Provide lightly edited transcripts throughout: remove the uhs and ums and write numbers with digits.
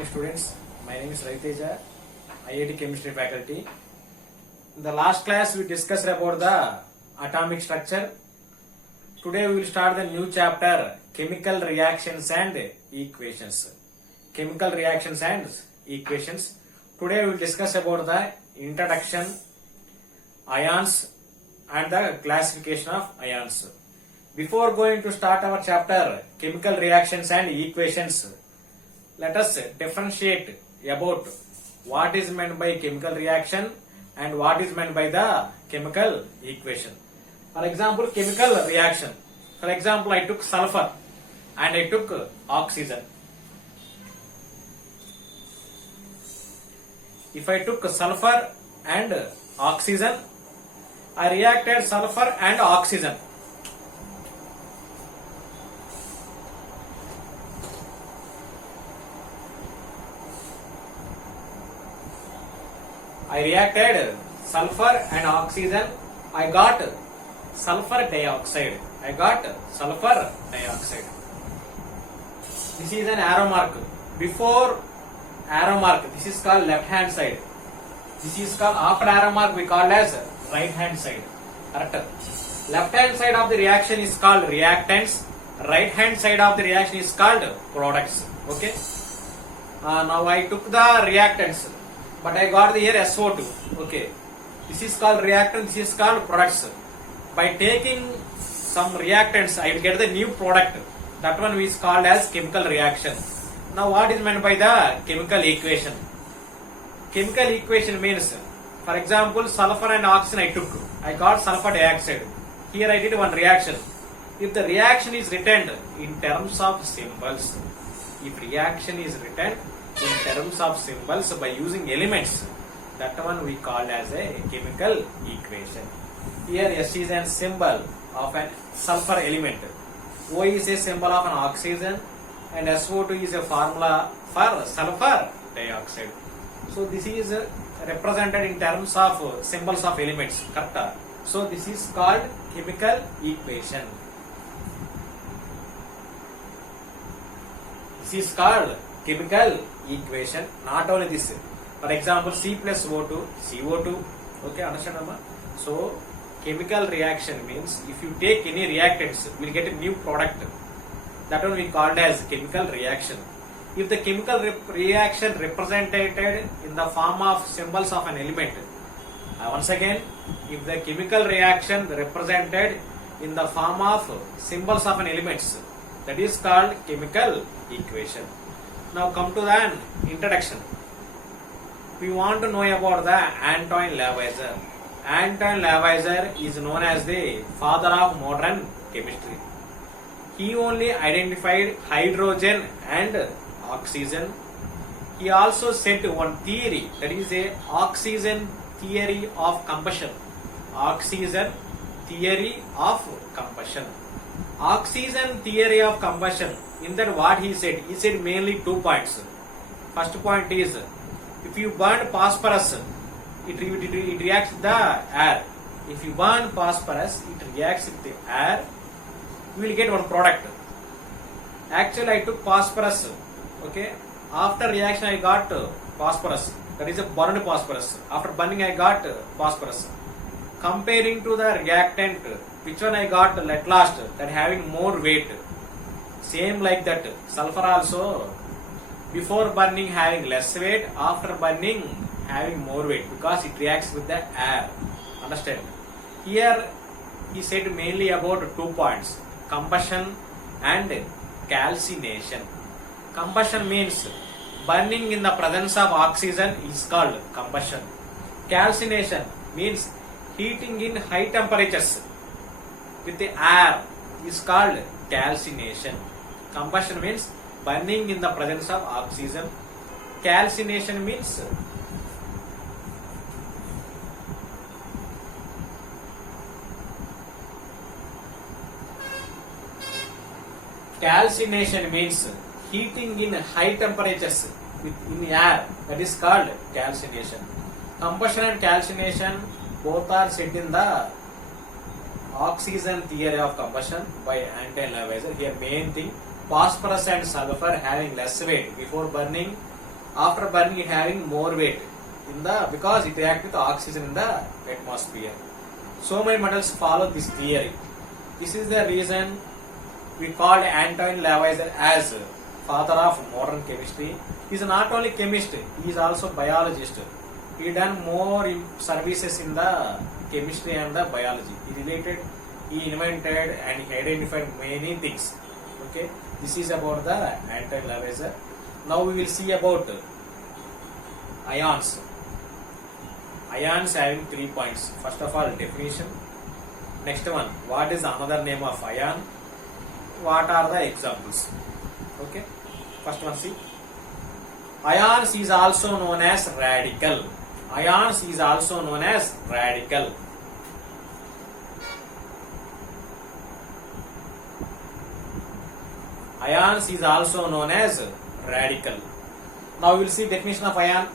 morning students. My name is Raiteja, IIT Chemistry faculty. In the last class we discussed about the atomic structure. Today we will start the new chapter, chemical reactions and equations. Chemical reactions and equations. Today we will discuss about the introduction, ions and the classification of ions. Before going to start our chapter, chemical reactions and equations, let us differentiate about what is meant by chemical reaction and what is meant by the chemical equation. For example, chemical reaction. For example, I took sulfur and I took oxygen. If I took sulfur and oxygen, I reacted sulfur and oxygen. I reacted sulfur and oxygen. I got sulfur dioxide. This is an arrow mark. Before arrow mark, this is called left hand side. This is called, after arrow mark we call as right hand side. Correct. Left hand side of the reaction is called reactants. Right hand side of the reaction is called products. Okay. Now I took the reactants, but I got the here SO2. Okay. This is called reactant, this is called products. By taking some reactants, I will get the new product. That one is called as chemical reaction. Now what is meant by the chemical equation? Chemical equation means, for example, sulfur and oxygen I took. I got sulfur dioxide. Here I did one reaction. If the reaction is written in terms of symbols, in terms of symbols by using elements, that one we call as a chemical equation. Here S is a symbol of a sulfur element, O is a symbol of an oxygen, and SO2 is a formula for sulfur dioxide. So this is represented in terms of symbols of elements. Correct? So this is called chemical equation. This is called chemical equation. Not only this, for example, C plus O2, CO2. Okay, understand? So chemical reaction means if you take any reactants, we will get a new product. That one we called as chemical reaction. If the chemical reaction represented in the form of symbols of an element, once again, if the chemical reaction represented in the form of symbols of an elements, that is called chemical equation. Now come to the introduction. We want to know about the Antoine Lavoisier. Antoine Lavoisier is known as the father of modern chemistry. He only identified hydrogen and oxygen. He also said one theory, that is a oxygen theory of combustion. Oxygen theory of combustion. Oxygen theory of combustion. In that what he said mainly 2 points. First point is, if you burn phosphorus, it reacts with the air. If you burn phosphorus, it reacts with the air. You will get one product. Actually, I took phosphorus. Okay. After reaction, I got phosphorus. That is a burned phosphorus. After burning, I got phosphorus. Comparing to the reactant, which one I got at last? That having more weight. Same like that. Sulfur also, before burning having less weight, after burning having more weight, because it reacts with the air. Understand? Here he said mainly about 2 points, combustion and calcination. Combustion means burning in the presence of oxygen is called combustion. Calcination means heating in high temperatures with the air is called calcination. Combustion means burning in the presence of oxygen. Calcination means heating in high temperatures in air, that is called calcination. Combustion and calcination both are said in the oxygen theory of combustion by Antoine Lavoisier. Here main thing, phosphorus and sulfur having less weight. Before burning, After burning, it having more weight in the because it reacts with oxygen in the atmosphere. So many metals follow this theory. This is the reason we called Antoine Lavoisier as father of modern chemistry. He is not only chemist, he is also biologist. He done more services in the chemistry and the biology. He invented and he identified many things. Okay, this is about the Antoine Lavoisier. Now we will see about ions. Ions having 3 points. First of all, definition. Next one, what is another name of ion? What are the examples? Okay, first one, see. Ions is also known as radical. Ions is also known as radical. Ions is also known as radical. Now we will see definition of ion.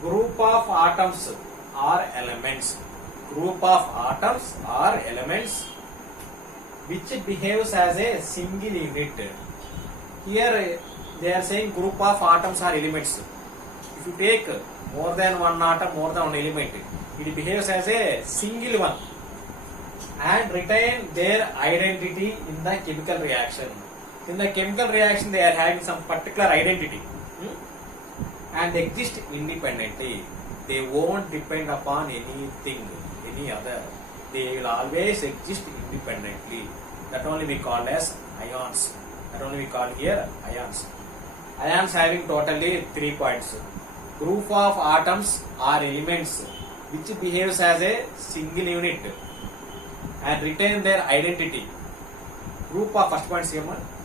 Group of atoms or elements. Group of atoms or elements which behaves as a single unit. Here they are saying group of atoms or elements. If you take more than one atom, more than one element, it behaves as a single one and retain their identity in the chemical reaction. In the chemical reaction, they are having some particular identity and they exist independently. They won't depend upon anything, any other. They will always exist independently. That only we call as ions. That only we call here ions. Ions having totally 3 points. Group of atoms or elements which behaves as a single unit and retain their identity. Group of first point,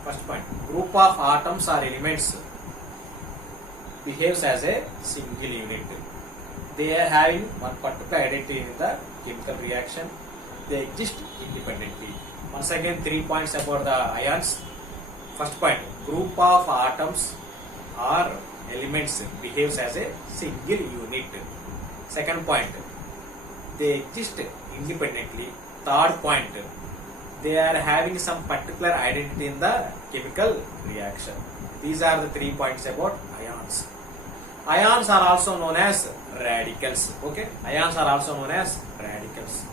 first point. Group of atoms or elements behaves as a single unit. They are having one particular identity in the chemical reaction. They exist independently. Once again, 3 points about the ions. First point, group of atoms or elements behaves as a single unit. Second point, they exist independently. Third point, they are having some particular identity in the chemical reaction. These are the 3 points about ions. Ions are also known as radicals. Okay, ions are also known as radicals.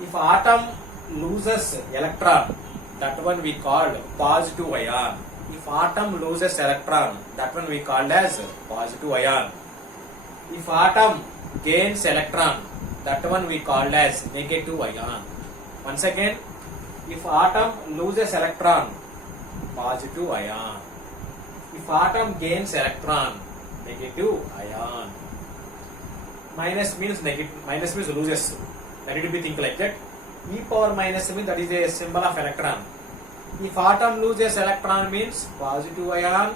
If atom loses electron, that one we called positive ion. If atom loses electron, that one we called as positive ion. If atom gains electron, that one we called as negative ion. Once again, if atom loses electron, positive ion. If atom gains electron, negative ion. Minus means negative, minus means loses. That it will be think like that. E power minus means that is a symbol of electron. If atom loses electron means positive ion.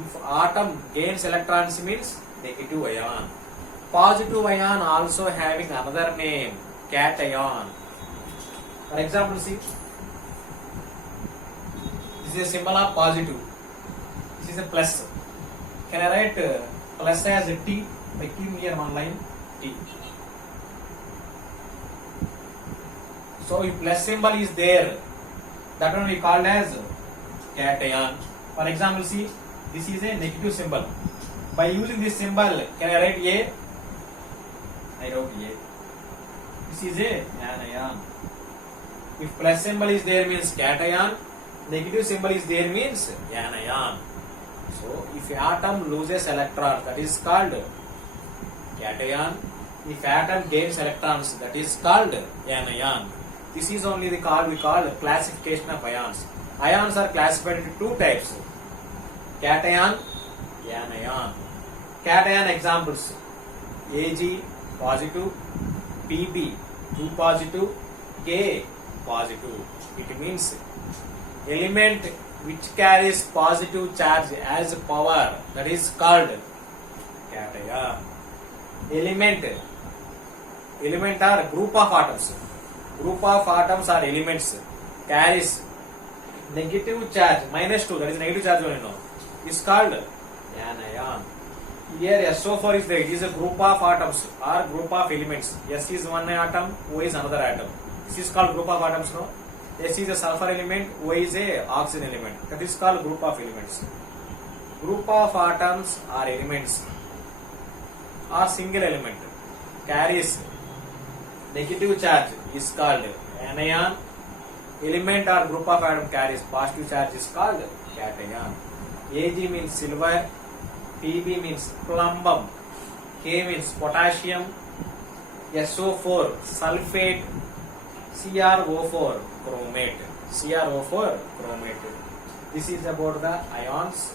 If atom gains electrons means negative ion. Positive ion also having another name, cation. For example, see, this is a symbol of positive. This is a plus. Can I write plus as a T by keeping here one line T? So if plus symbol is there, that one we called as cation. For example, see, this is a negative symbol. By using this symbol, can I write A? I wrote A. This is a anion. If plus symbol is there means cation, negative symbol is there means anion. So if atom loses electron, that is called cation. If atom gains electrons, that is called anion. This is only the we call classification of ions. Ions are classified into 2 types: cation, anion. Cation examples: Ag positive, Pb 2 positive, K positive. It means element which carries positive charge as power, that is called cation. Element are group of atoms. Group of atoms or elements carries negative charge -2, that is negative charge only now, is called anion. Here SO4 is there. It is a group of atoms or group of elements. S is one atom, O is another atom. This is called group of atoms now. S is a sulfur element, O is a oxygen element. That is called group of elements. Group of atoms or elements or single element carries negative charge is called anion. Element or group of atom carries positive charge is called cation. Ag means silver, Pb means plumbum, K means potassium, SO4 sulfate, CrO4 chromate. CrO4 chromate. This is about the ions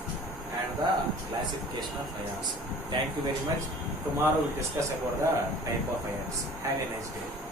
and the classification of ions. Thank you very much. Tomorrow we'll discuss about the type of ions. Have a nice day.